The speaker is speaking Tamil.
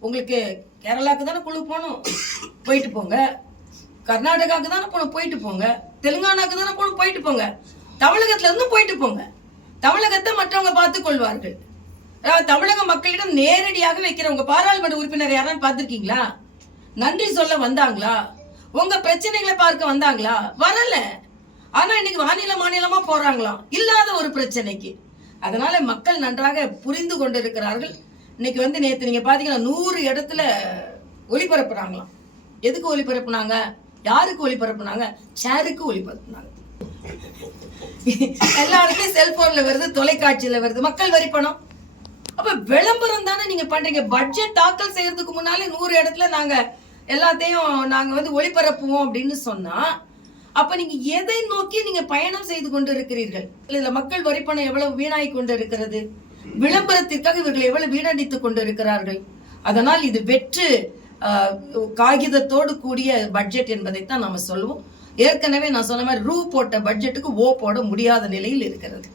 உங்களுக்கு கேரளாவுக்கு தானே குழு போகணும்? போயிட்டு போங்க. கர்நாடகாவுக்கு தானே போகணும்? போயிட்டு போங்க. தெலுங்கானாக்கு தானே போகணும்? போயிட்டு போங்க. தமிழகத்துல இருந்து போயிட்டு போங்க. தமிழகத்தை மற்றவங்க பார்த்துக் கொள்வார்கள். தமிழக மக்களிடம் நேரடியாக வைக்கிறவங்க பாராளுமன்ற உறுப்பினர் யாரான்னு பார்த்துருக்கீங்களா? நன்றி சொல்ல வந்தாங்களா? உங்க பிரச்சனைகளை பார்க்க வந்தாங்களா? வரல. ஆனா இன்னைக்கு மாநில மாநிலமா போறாங்களாம். இல்லாத ஒரு பிரச்சனைக்கு. அதனால மக்கள் நன்றாக புரிந்து கொண்டிருக்கிறார்கள். இன்னைக்கு வந்து நேற்று நீங்க பாத்தீங்கன்னா நூறு இடத்துல ஒளிபரப்புறாங்களாம். எதுக்கு ஒளிபரப்புனாங்க? யாருக்கு ஒளிபரப்புனாங்க? ஷேருக்கு ஒளிபரப்புனாங்க. எல்லாருக்கும் செல்போன்ல வருது தொலைக்காட்சியில வருது. மக்கள் வரி பணம். அப்ப விளம்பரம் தானே நீங்க பண்றீங்க? பட்ஜெட் தாக்கல் செய்யறதுக்கு முன்னாலே நூறு இடத்துல நாங்க எல்லாத்தையும் நாங்க வந்து ஒளிபரப்புவோம் அப்படின்னு சொன்னா அப்ப நீங்க எதை நோக்கி நீங்க பயணம் செய்து கொண்டு இருக்கிறீர்கள் இதுல மக்கள் வரிப்பணம் எவ்வளவு வீணாய் கொண்டு இருக்கிறது விளம்பரத்திற்காக இவர்கள் எவ்வளவு வீணடித்துக் கொண்டு இருக்கிறார்கள் அதனால் இது வெற்று காகிதத்தோடு கூடிய பட்ஜெட் என்பதைத்தான் நாம சொல்லுவோம். ஏற்கனவே நான் சொன்ன மாதிரி ரூ போட்ட பட்ஜெட்டுக்கு ஓ போட முடியாத நிலையில் இருக்கிறது.